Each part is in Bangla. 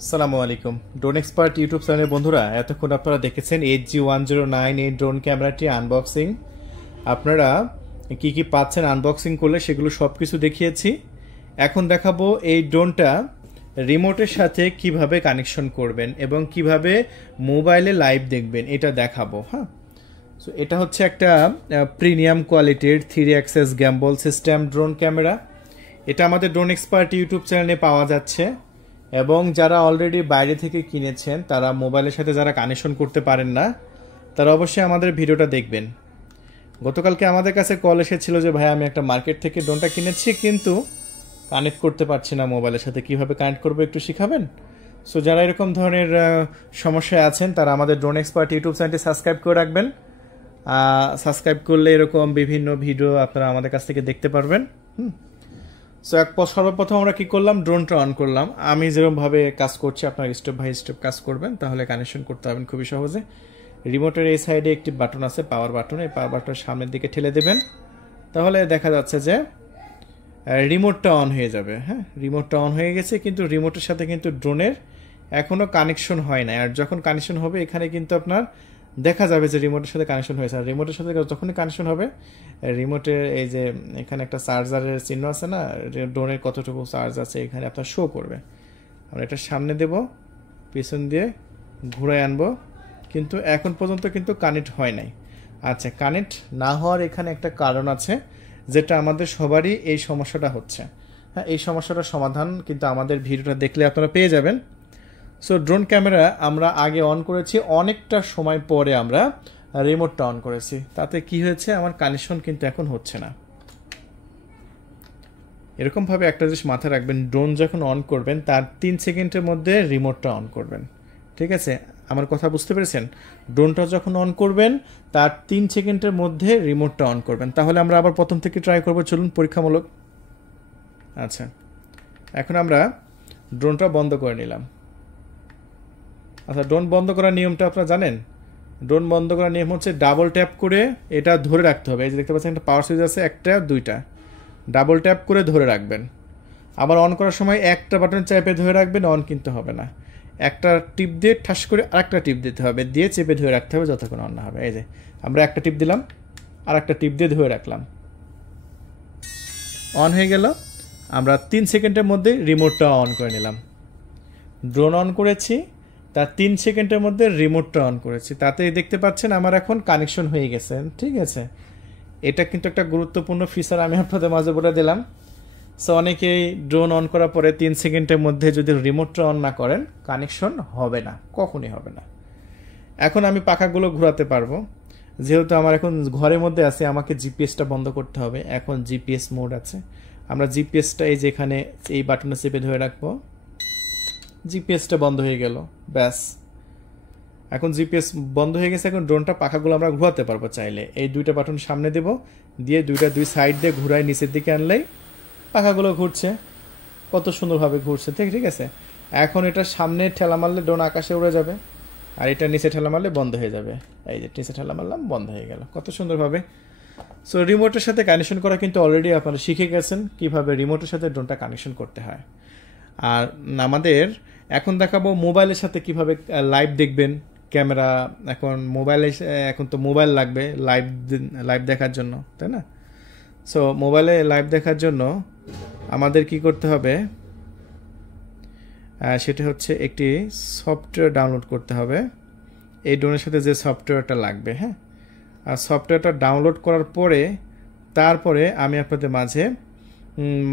আসসালামু আলাইকুম। ড্রোন এক্সপার্ট ইউটিউব চ্যানেলের বন্ধুরা, এতক্ষণ আপনারা দেখেছেন HG-1009 এই ড্রোন ক্যামেরাটি আনবক্সিং। আপনারা কি কি পাচ্ছেন আনবক্সিং করলে সেগুলো সব কিছু দেখিয়েছি। এখন দেখাবো এই ড্রোনটা রিমোটের সাথে কিভাবে কানেকশন করবেন এবং কিভাবে মোবাইলে লাইভ দেখবেন এটা দেখাবো। হ্যাঁ, সো এটা হচ্ছে একটা প্রিমিয়াম কোয়ালিটির 3 access gamble system drone camera. এটা আমাদের ড্রোন এক্সপার্ট ইউটিউব চ্যানেলে পাওয়া যাচ্ছে এবং যারা অলরেডি বাইরে থেকে কিনেছেন তারা মোবাইলের সাথে যারা কানেকশন করতে পারেন না তারা অবশ্যই আমাদের ভিডিওটা দেখবেন। গতকালকে আমাদের কাছে কল এসেছিল যে ভাই আমি একটা মার্কেট থেকে ড্রোনটা কিনেছি কিন্তু কানেক্ট করতে পারছি না মোবাইলের সাথে, কিভাবে কানেক্ট করবো একটু শিখাবেন। সো যারা এরকম ধরনের সমস্যায় আছেন তারা আমাদের ড্রোন এক্সপার্ট ইউটিউব চ্যানেলটি সাবস্ক্রাইব করে রাখবেন। সাবস্ক্রাইব করলে এরকম বিভিন্ন ভিডিও আপনারা আমাদের কাছ থেকে দেখতে পারবেন। সো সর্বপ্রথম আমরা কি করলাম, ড্রোনটা অন করলাম। আমি যেরকমভাবে কাজ করছি আপনার স্টেপ বাই স্টেপ কাজ করবেন, তাহলে কানেকশন করতে পারবেন খুবই সহজে। রিমোটের এই সাইডে একটি বাটন আছে, পাওয়ার বাটন। এই পাওয়ার বাটনের সামনের দিকে ঠেলে দেবেন, তাহলে দেখা যাচ্ছে যে রিমোটটা অন হয়ে যাবে। হ্যাঁ, রিমোটটা অন হয়ে গেছে, কিন্তু রিমোটের সাথে কিন্তু ড্রোনের এখনও কানেকশন হয় না। আর যখন কানেকশন হবে এখানে কিন্তু আপনার দেখা যাবে যে রিমোটের সাথে কানেকশন হয়েছে। আর রিমোটের সাথে যখনই কানেকশন হবে রিমোটের এই যে এখানে একটা চার্জারের চিহ্ন আছে না, ড্রোনের কতটুকু চার্জ আছে এখানে আপনার শো করবে। আমরা এটা সামনে দেব, পিছন দিয়ে ঘুরে আনবো, কিন্তু এখন পর্যন্ত কিন্তু কানেক্ট হয় নাই। আচ্ছা, কানেক্ট না হওয়ার এখানে একটা কারণ আছে, যেটা আমাদের সবারই এই সমস্যাটা হচ্ছে। হ্যাঁ, এই সমস্যাটার সমাধান কিন্তু আমাদের ভিডিওটা দেখলে আপনারা পেয়ে যাবেন। সো ড্রোন ক্যামেরা আমরা আগে অন করেছি, অনেকটা সময় পরে আমরা রিমোটটা অন করেছি। তাতে কি হয়েছে, আমার কানেকশন কিন্তু এখন হচ্ছে না। এরকমভাবে একটা জিনিস মাথায় রাখবেন, ড্রোন যখন অন করবেন তার 3 সেকেন্ডের মধ্যে রিমোটটা অন করবেন। ঠিক আছে, আমার কথা বুঝতে পেরেছেন? ড্রোনটা যখন অন করবেন তার 3 সেকেন্ডের মধ্যে রিমোটটা অন করবেন। তাহলে আমরা আবার প্রথম থেকে ট্রাই করবো, চলুন পরীক্ষামূলক। আচ্ছা, এখন আমরা ড্রোনটা বন্ধ করে নিলাম। আচ্ছা, ড্রোন বন্ধ করার নিয়মটা আপনারা জানেন? ড্রোন বন্ধ করার নিয়ম হচ্ছে ডাবল ট্যাপ করে এটা ধরে রাখতে হবে। এই যে দেখতে পাচ্ছেন একটা পাওয়ার সুইচ আছে, একটা দুইটা, ডাবল ট্যাপ করে ধরে রাখবেন। আবার অন করার সময় একটা বাটন চেপে ধরে রাখবেন, অন কিন্তু হবে না। একটা টিপ দিয়ে ঠাস করে আরেকটা টিপ দিতে হবে, দিয়ে চেপে ধরে রাখতে হবে যতক্ষণ অন না হবে। এই যে আমরা একটা টিপ দিলাম, আর একটা টিপ দিয়ে ধরে রাখলাম, অন হয়ে গেল। আমরা 3 সেকেন্ডের মধ্যে রিমোটটা অন করে নিলাম। ড্রোন অন করেছি, তার 3 সেকেন্ডের মধ্যে রিমোটটা অন করেছি, তাতে দেখতে পাচ্ছেন আমার এখন কানেকশন হয়ে গেছে। ঠিক আছে, এটা কিন্তু একটা গুরুত্বপূর্ণ ফিচার আমি আপনাদের মাঝে বলে দিলাম। সো অনেকেই ড্রোন অন করার পরে 3 সেকেন্ডের মধ্যে যদি রিমোটটা অন না করেন কানেকশন হবে না, কখনই হবে না। এখন আমি পাখাগুলো ঘোরাতে পারবো, যেহেতু আমার এখন ঘরের মধ্যে আছে, আমাকে জিপিএসটা বন্ধ করতে হবে। এখন জিপিএস মোড আছে, আমরা জিপিএসটা এই যেখানে এই বাটনে চেপে ধরে রাখবো, জিপিএসটা বন্ধ হয়ে গেল। ব্যাস, এখন জিপিএস বন্ধ হয়ে গেছে। এখন ড্রোনটা পাখাগুলো আমরা ঘোরাতে পারবো চাইলে। এই দুইটা বাটন সামনে দেব, দিয়ে দুই সাইড দিয়ে ঘুরায় নিচের দিকে আনলেই পাখাগুলো ঘুরছে, কত সুন্দরভাবে ঘুরছে। ঠিক আছে, এখন এটা সামনে ঠেলা মারলে ড্রোন আকাশে উড়ে যাবে, আর এটা নিচে ঠেলা মারলে বন্ধ হয়ে যাবে। এই যে নিচে ঠেলা মারলাম, বন্ধ হয়ে গেল, কত সুন্দরভাবে। সো রিমোটের সাথে কানেকশন করা কিন্তু অলরেডি আপনারা শিখে গেছেন কিভাবে রিমোটের সাথে ড্রোনটা কানেকশন করতে হয়। আর আমাদের এখন দেখাবো মোবাইলের সাথে কিভাবে লাইভ দেখবেন ক্যামেরা। এখন মোবাইলে, এখন তো মোবাইল লাগবে লাইভ দেখার জন্য, তাই না? সো মোবাইলে লাইভ দেখার জন্য আমাদের কি করতে হবে, সেটা হচ্ছে একটি সফটওয়্যার ডাউনলোড করতে হবে। এই ড্রোনের সাথে যে সফটওয়্যারটা লাগবে, হ্যাঁ, আর সফটওয়্যারটা ডাউনলোড করার পরে তারপরে আমি আপনাদের মাঝে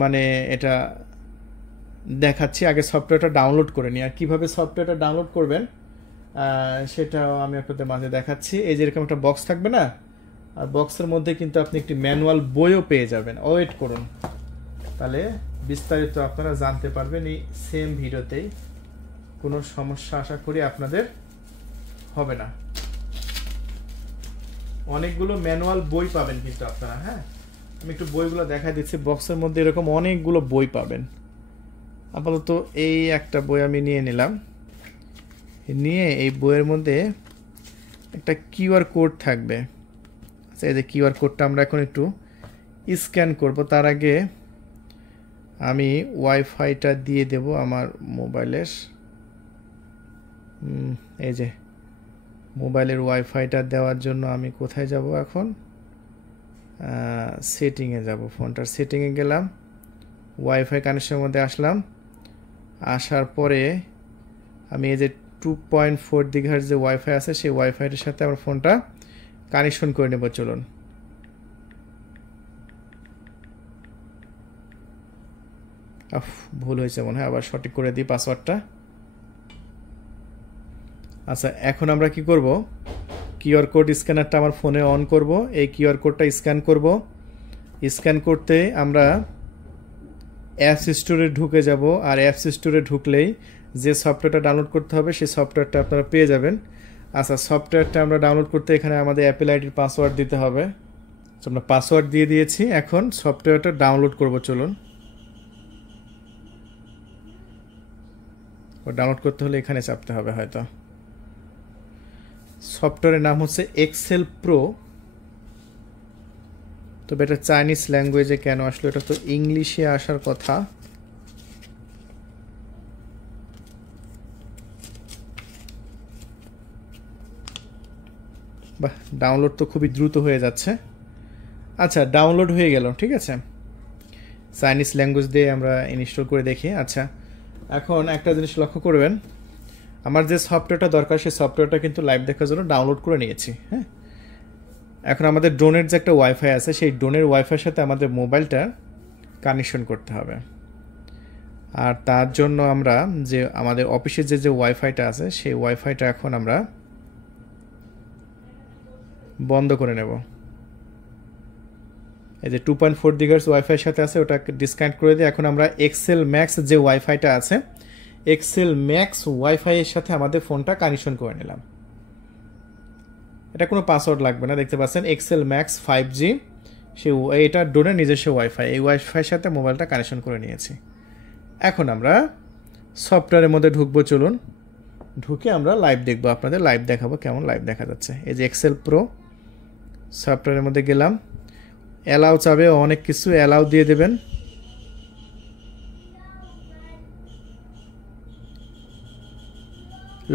মানে এটা দেখাচ্ছি। আগে সফটওয়্যারটা ডাউনলোড করে নিই, আর কীভাবে সফটওয়্যারটা ডাউনলোড করবেন সেটাও আমি আপনাদের মাঝে দেখাচ্ছি। এই যে এরকম একটা বক্স থাকবে না, আর বক্সের মধ্যে কিন্তু আপনি একটি ম্যানুয়াল বইও পেয়ে যাবেন। ওয়েট করুন, তাহলে বিস্তারিত আপনারা জানতে পারবেন এই সেম ভিডিওতেই। কোনো সমস্যা আশা করি আপনাদের হবে না। অনেকগুলো ম্যানুয়াল বই পাবেন কিন্তু আপনারা। হ্যাঁ, আমি একটু বইগুলো দেখাই দিচ্ছি। বক্সের মধ্যে এরকম অনেকগুলো বই পাবেন। আপাতত এই একটা বই আমি নিয়ে নিলাম, নিয়ে এই বইয়ের মধ্যে একটা কিউআর কোড থাকবে। আচ্ছা, এই যে কিউআর কোডটা আমরা এখন একটু স্ক্যান করব। তার আগে আমি ওয়াইফাইটা দিয়ে দেব আমার মোবাইলের। এই যে মোবাইলের ওয়াইফাইটা দেওয়ার জন্য আমি কোথায় যাব এখন, সেটিংয়ে যাব, ফোনটার সেটিংয়ে গেলাম, ওয়াইফাই কানেকশনের মধ্যে আসলাম, আসার পরে আমি এই যে 2.4 GHz যে ওয়াইফাই আছে সেই ওয়াইফাইয়ের সাথে আমার ফোনটা কানেকশন করে নেব। চলুন, ভুল হয়েছে মনে হয়, আবার সঠিক করে দিই পাসওয়ার্ডটা। আচ্ছা, এখন আমরা কি করব, কিউআর কোড স্ক্যানারটা আমার ফোনে অন করব, এই কিউআর কোডটা স্ক্যান করব। স্ক্যান করতে আমরা অ্যাপস স্টোরে ঢুকে যাব, আর অ্যাপস স্টোরে ঢুকলেই যে সফটওয়্যারটা ডাউনলোড করতে হবে সেই সফটওয়্যারটা আপনারা পেয়ে যাবেন। আচ্ছা, সফটওয়্যারটা আমরা ডাউনলোড করতে এখানে আমাদের অ্যাপেল আইডির পাসওয়ার্ড দিতে হবে। আমরা পাসওয়ার্ড দিয়ে দিয়েছি, এখন সফটওয়্যারটা ডাউনলোড করব। চলুন, ডাউনলোড করতে হলে এখানে চাপতে হবে হয়তো। সফটওয়্যারের নাম হচ্ছে এক্সেল প্রো। তবে এটা চাইনিজ ল্যাঙ্গুয়েজে কেন আসলো, এটা তো ইংলিশে আসার কথা। বাহ, ডাউনলোড তো খুবই দ্রুত হয়ে যাচ্ছে। আচ্ছা, ডাউনলোড হয়ে গেল, ঠিক আছে। চাইনিজ ল্যাঙ্গুয়েজ দিয়ে আমরা ইনস্টল করে দেখি। আচ্ছা, এখন একটা জিনিস লক্ষ্য করবেন, আমার যে সফটওয়্যারটা দরকার সেই সফটওয়্যারটা কিন্তু লাইভ দেখার জন্য ডাউনলোড করে নিয়েছি। হ্যাঁ, এখন আমাদের ড্রোনের যে একটা ওয়াইফাই আছে সেই ড্রোনের ওয়াইফাইয়ের সাথে আমাদের মোবাইলটা কানেকশন করতে হবে। আর তার জন্য আমরা যে আমাদের অফিসের যে ওয়াইফাইটা আছে সেই ওয়াইফাইটা এখন আমরা বন্ধ করে নেব। এই যে 2.4 GHz ওয়াইফাইয়ের সাথে আছে ওটা ডিসকানেক্ট করে দিয়ে এখন আমরা এক্সেল ম্যাক্স যে ওয়াইফাইটা আছে এক্সেল ম্যাক্স ওয়াইফাইয়ের সাথে আমাদের ফোনটা কানেকশন করে নিলাম। এটা কোনো পাসওয়ার্ড লাগবে না, দেখতে পাচ্ছেন এক্সেল ম্যাক্স 5G, এটা ড্রোনের নিজস্ব ওয়াইফাই, এই ওয়াইফাইয়ের সাথে মোবাইলটা কানেকশন করে নিয়েছি। এখন আমরা সফটওয়্যারের মধ্যে ঢুকবো। চলুন, ঢুকে আমরা লাইভ দেখবো, আপনাদের লাইভ দেখাবো কেমন লাইভ দেখা যাচ্ছে। এই যে এক্সেল প্রো সফটওয়্যারের মধ্যে গেলাম, অ্যালাউ চাবে, অনেক কিছু অ্যালাউ দিয়ে দেবেন।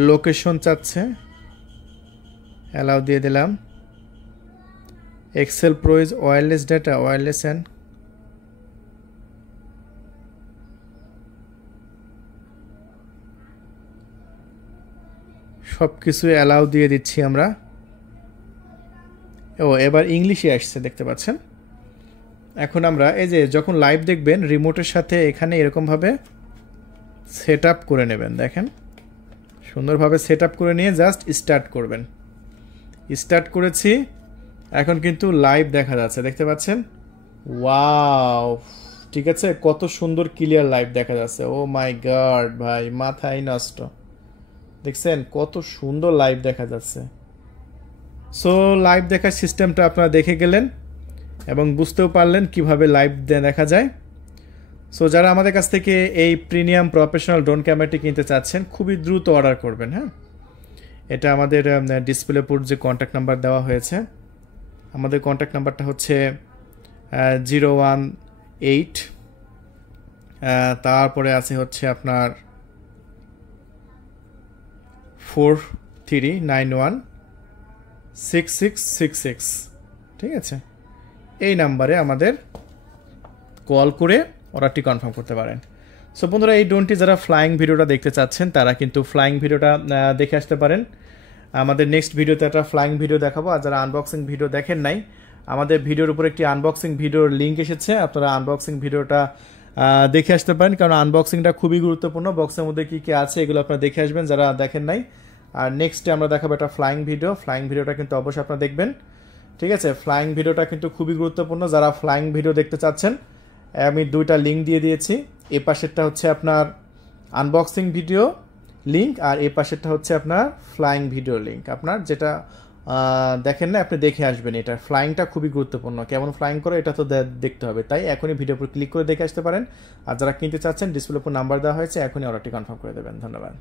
লোকেশন চাচ্ছে, অ্যালাউ দিয়ে দিলাম। Excel pro is wireless data, wireless and সব কিছু অ্যালাউ দিয়ে দিচ্ছি আমরা। ও, এবার ইংলিশে আসছে, দেখতে পাচ্ছেন। এখন আমরা এই যে যখন লাইভ দেখবেন রিমোটের সাথে এখানে এরকমভাবে সেট আপ করে নেবেন। দেখেন, সুন্দরভাবে সেট আপ করে নিয়ে জাস্ট স্টার্ট করবেন। স্টার্ট করেছি, এখন কিন্তু লাইভ দেখা যাচ্ছে, দেখতে পাচ্ছেন। ওয়াও, ঠিক আছে, কত সুন্দর ক্লিয়ার লাইভ দেখা যাচ্ছে। ও মাই গড ভাই, মাথায় নষ্ট, দেখছেন কত সুন্দর লাইভ দেখা যাচ্ছে। সো লাইভ দেখার সিস্টেমটা আপনারা দেখে গেলেন এবং বুঝতেও পারলেন কিভাবে লাইভ দেখা যায়। সো যারা আমাদের কাছ থেকে এই প্রিমিয়াম প্রফেশনাল ড্রোন ক্যামেরাটি কিনতে চাচ্ছেন খুবই দ্রুত অর্ডার করবেন। হ্যাঁ, এটা আমাদের ডিসপ্লেপুর যে কন্ট্যাক্ট নাম্বার দেওয়া হয়েছে, আমাদের কন্ট্যাক্ট নাম্বারটা হচ্ছে 018, তারপরে আছে হচ্ছে আপনার 43916666, ঠিক আছে। এই নাম্বারে আমাদের কল করে অর্ডারটি কনফার্ম করতে পারেন। সো বন্ধুরা, এই ড্রোনটি যারা ফ্লাইং ভিডিওটা দেখতে চাচ্ছেন তারা কিন্তু ফ্লাইং ভিডিওটা দেখে আসতে পারেন। আমাদের নেক্সট ভিডিওতে একটা ফ্লাইং ভিডিও দেখাবো। আর যারা আনবক্সিং ভিডিও দেখেন নাই, আমাদের ভিডিওর উপর একটি আনবক্সিং ভিডিওর লিঙ্ক এসেছে, আপনারা আনবক্সিং ভিডিওটা দেখে আসতে পারেন, কারণ আনবক্সিংটা খুবই গুরুত্বপূর্ণ। বক্সের মধ্যে কী কী আছে এগুলো আপনারা দেখে আসবেন যারা দেখেন নাই। আর নেক্সটে আমরা দেখাবো একটা ফ্লাইং ভিডিও, ফ্লাইং ভিডিওটা কিন্তু অবশ্যই আপনারা দেখবেন, ঠিক আছে। ফ্লাইং ভিডিওটা কিন্তু খুবই গুরুত্বপূর্ণ। যারা ফ্লাইং ভিডিও দেখতে চাচ্ছেন আমি দুইটা লিঙ্ক দিয়ে দিয়েছি, এই পাশেরটা হচ্ছে আপনার আনবক্সিং ভিডিও লিঙ্ক আর এই পাশেরটা হচ্ছে আপনার ফ্লাইং ভিডিও লিঙ্ক। আপনার যেটা দেখেন না আপনি দেখে আসবেন। এটা ফ্লাইংটা খুবই গুরুত্বপূর্ণ, কেমন ফ্লাইং করে এটা তো দেখতে হবে, তাই এখনই ভিডিওর উপর ক্লিক করে দেখে আসতে পারেন। আর যারা কিনতে চাচ্ছেন ডিসপ্লের উপর নাম্বার দেওয়া হয়েছে, এখনই অর্ডারটি কনফার্ম করে দেবেন। ধন্যবাদ।